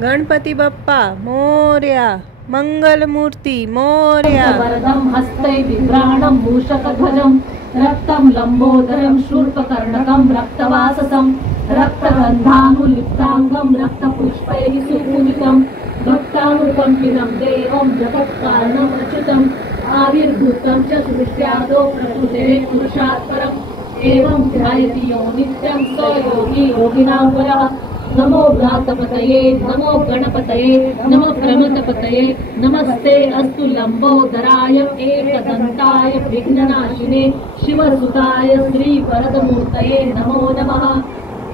गणपती बाप्पा मोरया, मंगलमूर्ती मोरया। वरदं हस्ते बिभ्राणं मूषकध्वजं रक्तं लंबोदरं शूर्पकर्णकं रक्तवाससं रक्तगन्धानुलिप्ताङ्गं रक्तपुष्पैः सुपूजितं भक्तानुकम्पितं देवं जगत्कारणम् अच्युतम् आविर्भूतं च सृष्ट्यादो प्रकृतेः पुरुषात् परम् एवं ध्यायति यो नित्यं स योगी योगिनां वरः। नमो व्रातपतये नमो गणपतये नमो प्रमथपतये नमस्ते अस्तु लंबोदराय एकदन्ताय विघ्ननाशिने शिवसुताय श्रीवरदमूर्तये नमो नमः।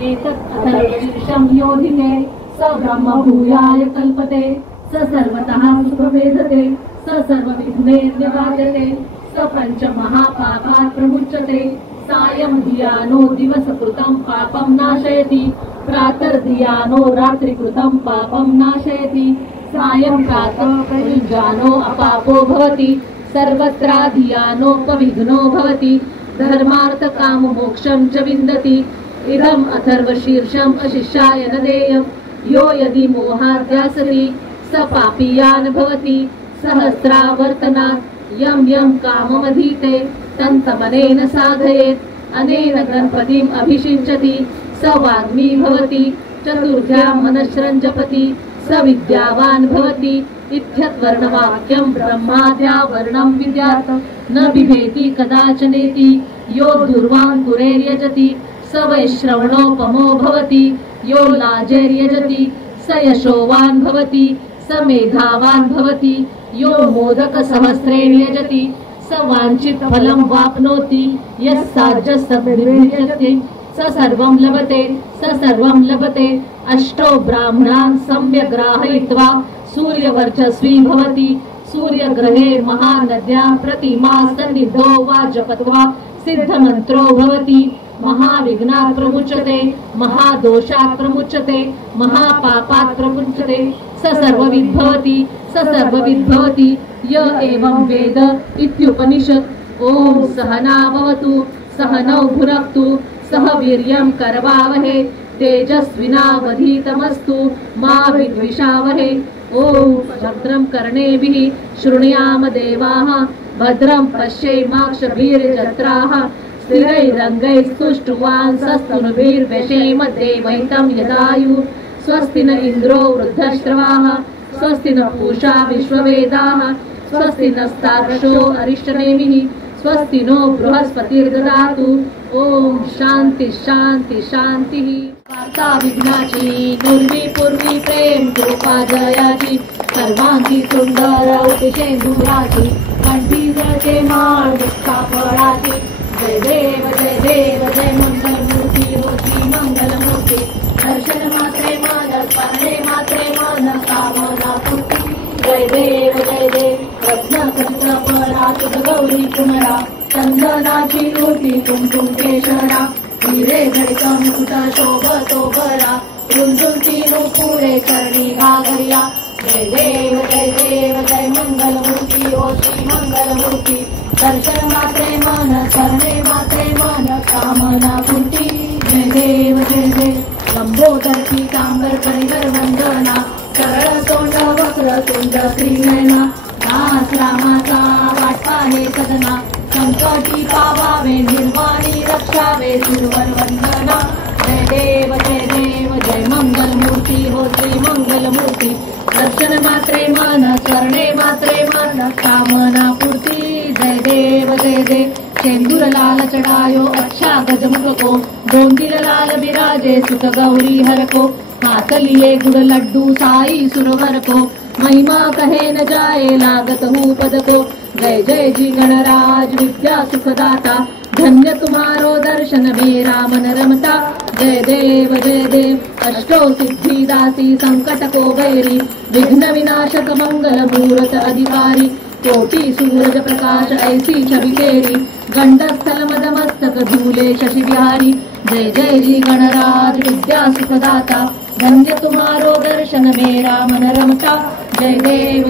एतत् अथर्वशीर्षं योधिते स ब्रह्मभूयाय कल्पते स सर्वतः सुप्रवेदते स सर्वविघ्नैर्निवार्यते स पञ्चमहापापात् प्रमुच्यते। सायं धियानो दिवसकृतं पापं नाशयति प्रातर्धियानो रात्रिकृतं पापं नाशयति। सायं प्रातः प्रयुञ्जानो अपापो भवति सर्वत्राधियानोपविघ्नो भवति धर्मार्थकाममोक्षं च विन्दति। इदम् अथर्वशीर्षम् अशिष्याय न देयं यो यदि मोहाद्यासति स पापीयान् भवति सहस्रावर्तनात् यं यं काममधीते तन्तमनेन साधयेत् अनेन गणपतिम् अभिषिञ्चति स वाग्मी भवति चतुर्भ्यां मनश्रञ्जपति स विद्यावान् भवति इत्यर्थवर्णवाक्यं ब्रह्माद्या वर्णं विद्यात् न बिभेति कदाचनेति यो दुर्वान् कुरेर्यजति स वैश्रवणोपमो भवति यो लाजैर्यजति स यशोवान् भवति स मेधावान् भवति यो मोदकसहस्रेण यजति स वाञ्छित फलं वाप्नोति यः साध्यसद्भिर्यजति स सर्वं लभते स सर्वं लभते। अष्टो ब्राह्मणान् सम्यग्राहयित्वा सूर्यवर्चस्वी भवति सूर्यग्रहे महानद्यां प्रतिमा सन्निधौ वा जपत्वा सिद्धमन्त्रो भवति महाविघ्नात् प्रमुच्यते महादोषात् प्रमुच्यते महापापात् प्रमुच्यते स सर्वविद् भवति स सर्वविद् भवति य एवं वेद इत्युपनिषत्। ओम सहना भवतु सहनौ भुनक्तु सह वीर्यं करवावहे तेजस्विनावधीतमस्तु मा विद्विषावहे। ओम भद्रं कर्णेभिः शृणुयाम देवाः भद्रं पश्येमाक्षभिर्जत्राः स्थिरैरङ्गैस्तुष्टुवांसस्तनुभिर्व्यशेम देवहितं यदायुः। स्वस्ति न इन्द्रो वृद्धश्रवाः स्वस्ति न पूषा विश्ववेदाः स्वस्ति नस्तार्क्ष्यो अरिष्टनेमिः स्वस्ति नो बृहस्पतिर्ददातु। ओम शांति शांति शांतिः। वार्ता विघ्नाची नुर्वी पूर्वी प्रेम कृपा जयाची सर्वांगी सुंदर उपशेंदुराची कंठी जळते माळ दुःखा फळाची। जय देव जय मंगलमूर्ती हो श्री मंगलमूर्ती दर्शन मात्रे मन स्मरणे मात्रे मन कामना पूर्ती। जय देव रत्न परात गौरी पुनरा चंदनाची मूर्ती कुंकुम केशरा हिरे घडित मुकुट शोभतो बरा रुंजुंती नुपुरे करणी घागरिया। जय देव जय मंगलमूर्ती हो श्री मंगलमूर्ती दर्शन मात्रे मन स्मरणे मात्रे मन कामना पूर्ती। जय देव लंबोदर पीतांबर करिवर वंदना सरळ तोंड वक्र तुंड श्रीनयना नाथ रामाचा वाटपाहे सदना संकटी पावावे निर्वाणी रक्षावे सुरवर वंदना। जय देव जय मंगलमूर्ती हो श्री मंगलमूर्ती दर्शन मात्रे मन स्मरणे मात्रे मन कामना पूर्ती। जय देव शेंदूर लाल चढ़ायो अच्छा गजमुख को गोंदिल लाल बिराजे सुत गौरी हर को हाथ लिए गुड़ लड्डू साई सुरवर को महिमा कहे न जाए लागत हूँ पद को। जय जी गणराज विद्या सुखदाता धन्य तुम्हारो दर्शन मेरा मन रमता। जय देव अष्टो सिद्धि दासी संकट को बैरी विघ्न विनाशक मंगल मूरत अधिकारी कोटि सूरज प्रकाश ऐसी छवि तेरी गंडस्थल मदमस्तक धूले शशि बिहारी। जय जी गणराज विद्या सुखदाता धन्य तुम्हारो दर्शन मेरा मन रमता। जय देव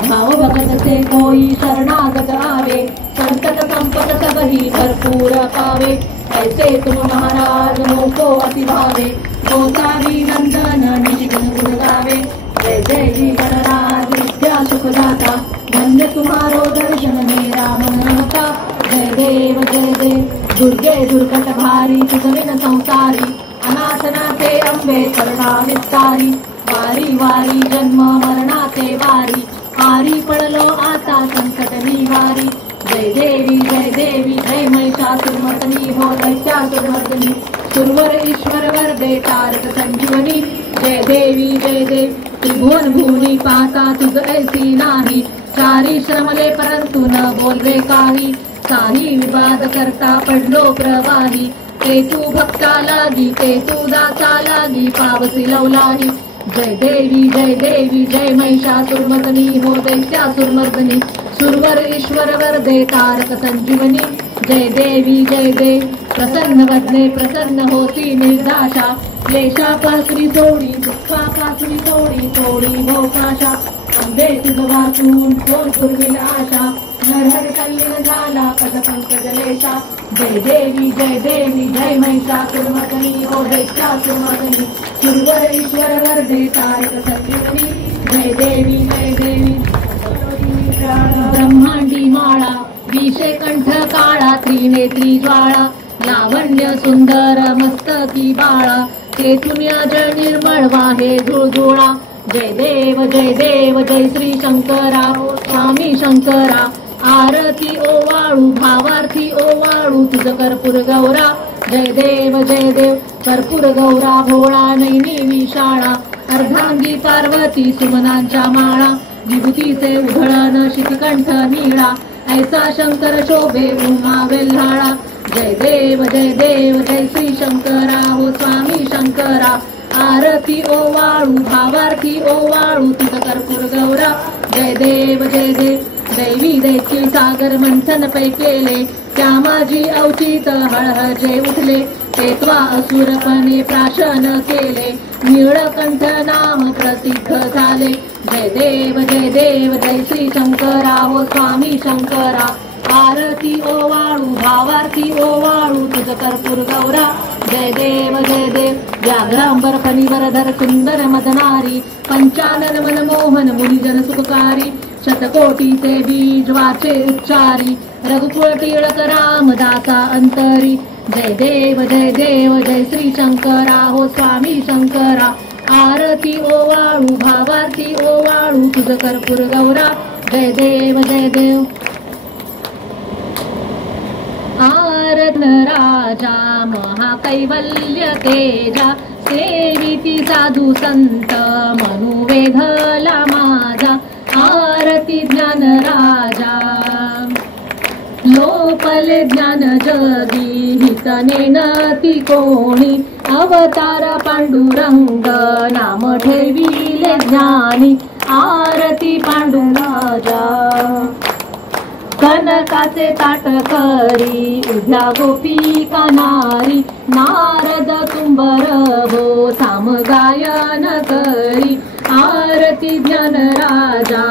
भाव भगत से कोई शरणागत आवे संतत संपद सब ही भरपूर पावे। ऐसे तुम महाराज मोको अति भावे गोसावी नंदन निशिगण गुणगावे। दुर्गे दुर्गत भारी तुझविन संसारी अनाथनाथे अंबे करुणा विस्तारी वारी वारी जन्म मरणाचे वारी आरी पडलो आता संकट निवारी जय देवी जय महिषासुरमर्दिनी हो दैत्यासुरमर्दिनी सुरवर ईश्वर वरदे तारक संजीवनी जय देवी त्रिभुवन भूनी पाहता तुझ ऐसी नाही चारी श्रमले परंतु न बोलवे काही विवाद करता पडलो प्रवाही ते तू भक्ता लागी ते तू दाता लागी पावसी लवलाही जय देवी जय महिषासुरमर्दिनी हो दैत्यासुरमर्दिनी सुरवर ईश्वर वरदे तारक संजीवनी जय देवी प्रसन्न वदने प्रसन्न होती निर्दाशा क्लेशापासुरी सोडी दुःखापासुरी सोडी भोकाशा अंबे तुझ वाचून कोण पुरविल आशा नरहर कल्याण झाला पद पंकजलेशा जय देवी जय महिषासुरमर्दिनी हो दैत्यासुरमर्दिनी सुरवर ईश्वर वरदे तारक संजीवनी जय देवी ब्रह्मांडी माळा विषे कंठ काळा त्रिनेत्री ज्वाळा लावण्य सुंदर मस्तकी बाळा तेथून अजळ निर्मळ वाहे झुळझुळा जय देव जय श्री शंकरा स्वामी शंकरा आरती ओवाळू भावार्थी ओवाळू तुझ कर्पूर गौरा जय देव कर्पूर गौरा भोळा नैनी विशाळा अर्धांगी पार्वती सुमनांच्या माळा विभूतीचे उधळण शितिकंठ नीळा ऐसा शंकर शोभे उमा वेल्हाळा जय देव जय श्री शंकरा हो स्वामी शंकरा आरती ओवाळू भावार्थी ओवाळू तुझ कर्पूर गौरा जय देव दैवी दैत्य सागर मंथन पै केले त्या माझी अवचित हळहजे उठले तेत्वा असुरपणे प्राशन केले नीळकंठ नाम प्रसिद्ध झाले जय देव जय श्री शंकरा हो स्वामी शंकरा आरती ओवाळू भावार्थी ओवाळू तुझ कर्पूर गौरा जय देव व्याघ्रांबर फणीवरधर सुंदर मदनारी पंचानन मनमोहन मुनिजन सुखकारी शतकोटीचे बीज वाचे उच्चारी रघुकुळ टिळक रामदासा अंतरी जय देव जय श्री शंकरा हो स्वामी शंकरा आरती ओवाळू भावार्थी ओवाळू तुझ कर्पूर गौरा जय देव आरत राजा महाकैवल्य तेजा सेविती साधू संत मनुवेधला माझा आरती ज्ञान राजा लोपले ज्ञान जगी हितने नती कोणी अवतार पांडुरंग नाम ठेविले ज्ञानी आरती पांडुराजा कनकाचे ताट करी उभ्या गोपिका नारी नारद कुंभर हो साम गायन करी आरती ज्ञान राजा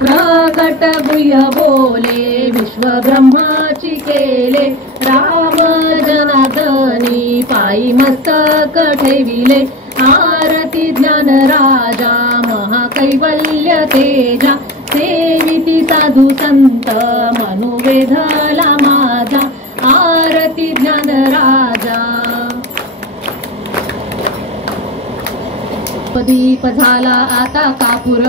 प्रकट गुह्य बोले विश्व ब्रह्माची केले राम जनार्दनी पायी मस्तक ठेविले आरती ज्ञान राजा महाकैवल्य तेजा सेविती साधू संत मनुवेधला माझा आरती ज्ञान राजा दीप झाला आता कापूर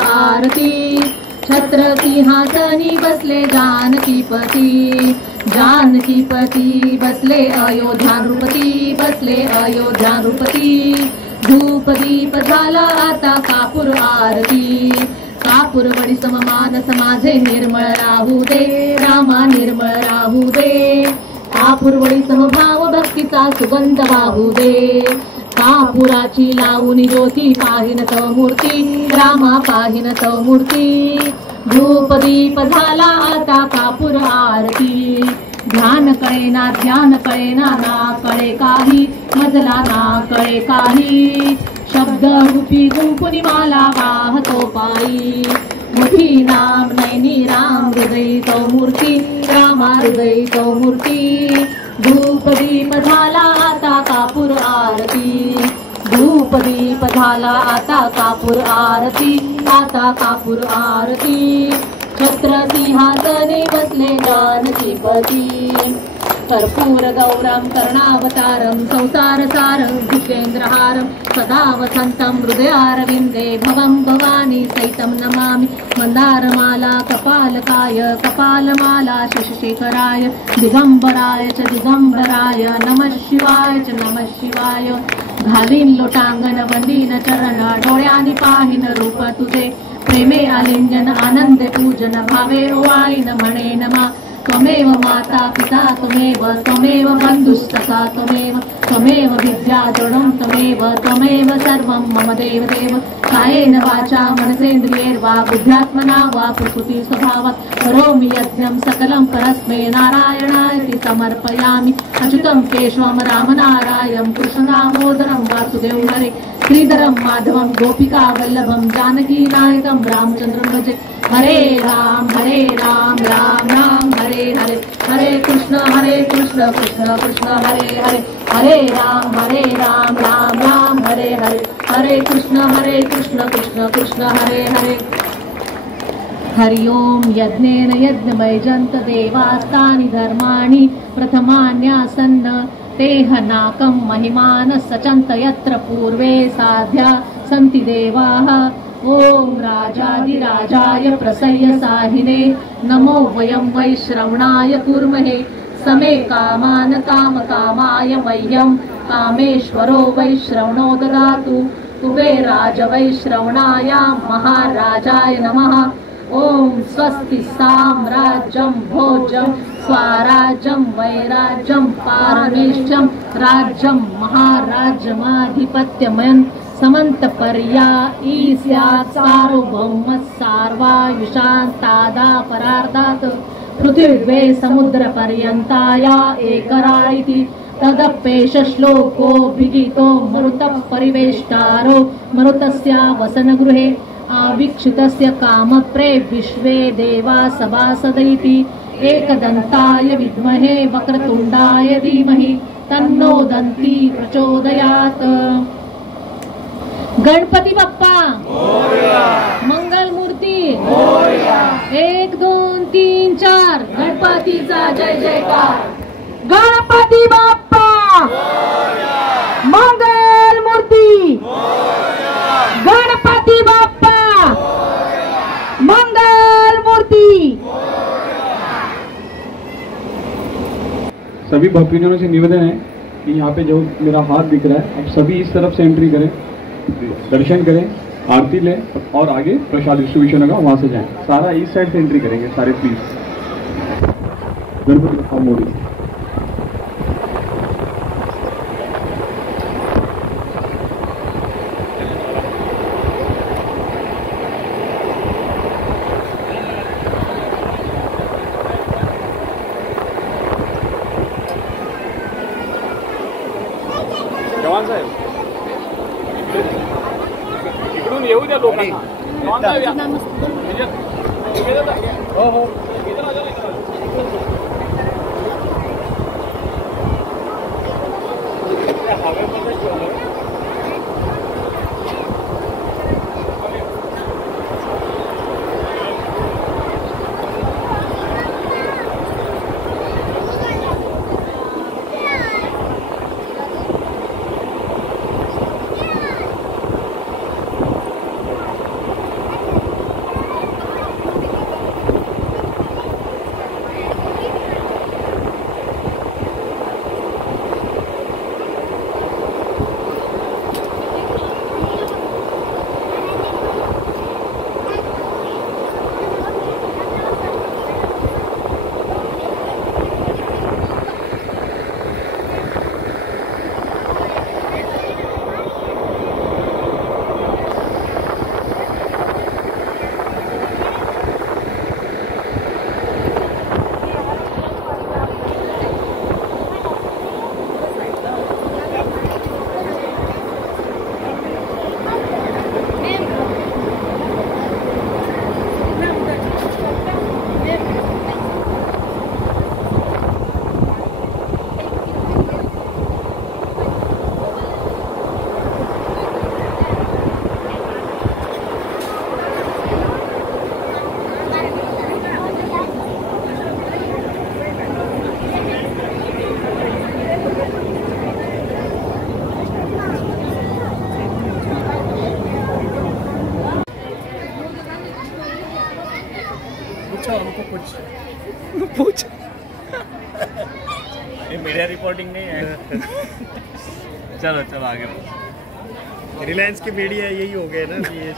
आरती छत्र सिंहासनी बसले जानकीपती बसले अयोध्या नृपती धूप दीप झाला आता कापूर आरती कापूर वडी सममानस माझे निर्मळ राहू दे रामा निर्मळ राहू दे कापूर वडी समभाव भक्तीचा सुगंध वाहू दे कापुराची लावून ज्योती पाहिन तो मूर्ती रामा पाहिन तो मूर्ती धूप दीप झाला आता कापूर आरती ध्यान कळेना ना कळे काही मजला ना कळे काही शब्द रूपी गुंफुनी माला वाहतो पायी मुठी नाम नैनी राम हृदय तो मूर्ती रामा हृदय तो मूर्ती धूप दीप झाला आता कापूर आरती धूप दीप झाला आता कापूर आरती छत्रसिंहासने बसले जानकीपती कर्पूर गौरम करुणावतारम संसारसारं जितेन्द्रहारं सदा वसन्तं हृदयारविन्दे भवं भवानी सहितं नमामि मन्दारमाला कपालकाय कपालमाला शशिशेखराय दिगंबराय च दिगंबराय नमः शिवाय घालीन लोटांगण वंदीन चरण डोळ्यांनी पाहिन रूप तुझे प्रेमे आलिंगन आनंदे पूजन भावे ओवाळीन म्हणे नमा त्वमेव माता पिता त्वमेव बंधुस्तथा त्वमेव विद्या द्रढं त्वमेव सर्वं मम देव कायेन वाचा मनसेन्द्रियैर्वा बुद्ध्यात्मना वा प्रकृति स्वभावात् करोमि यज्ञं सकलं परस्मै नारायणायति समर्पयामि अच्युतं केशवं रामनारायणं कृष्णदामोदरं वासुदेवं हरे श्रीधरं माधवं गोपिका वल्लभं जानकी नायकं रामचन्द्रं भजे हरे राम राम राम हरे हरे हरे कृष्ण कृष्ण कृष्ण हरे हरे हरे राम राम राम हरे हरे हरे कृष्ण कृष्ण कृष्ण हरे हरे हरि ओम यज्ञेन यज्ञमयजन्त देवास्तानि धर्माणि प्रथमान्यासन्न तेह नाकं महिमान सचन्त यत्र पूर्वे साध्या सन्ति देवाः ओम राजाधिराजाय प्रसह्य साहिने नमो वयं वै श्रवणाय कुर्महे समे कामान कामकामाय मह्यं कामेश्वरो वै श्रवणो ददातु कुबेराज वै श्रवणाय महाराजाय नमः ओम स्वस्ति साम्राज्यं भोजं स्वराज्यं वैराज्यं पारमेष्ठ्यं राज्यं महाराज्यमाधिपत्यमयं समन्तपर्या ईस्यात् सार्वभौमः सार्वायुषान्तादा परार्धात् पृथिव्ये समुद्रपर्यन्ताया एकराळिति तदप्येष श्लोको विहितो मरुतः परिवेष्टारो मरुतस्य वसनगृहे आवीक्षितस्य कामप्रे विश्वे देवा सभासदैति एकदन्ताय विद्महे वक्रतुण्डाय धीमहि तन्नो दन्ती प्रचोदयात् गणपती बाप्पा मंगल मूर्ती 1 2 3 4 गणपतीचा जय जयकार गणपती बाप्पा मंगल मूर्ती गणपती बाप्पा मंगल मूर्ती। सभी भक्तजनों से निवेदन है कि यहाँ पे जो मेरा हाथ दिख रहा है अब सभी इस तरफ से एंट्री करें, दर्शन करें, आरती लें और आगे प्रसाद डिस्ट्रीब्यूशन होगा वहां से जाएं। सारा इस साइड से एंट्री करेंगे सारे प्लीज। गणपति बप्पा मोरी। जवान साहेब इकडून येऊ द्या लोकांना। हो हो मार्केटिंग नहीं है। चलो चलो आगे। रिलायंस की मीडिया यही हो गए ना ये।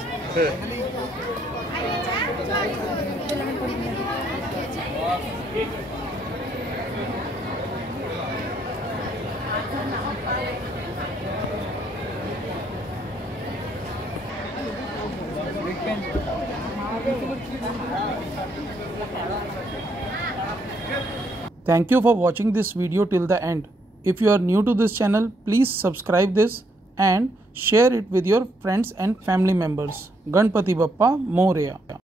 Thank you for watching this video till the end. If you are new to this channel, please subscribe this and share it with your friends and family members. Ganpati Bappa Moria.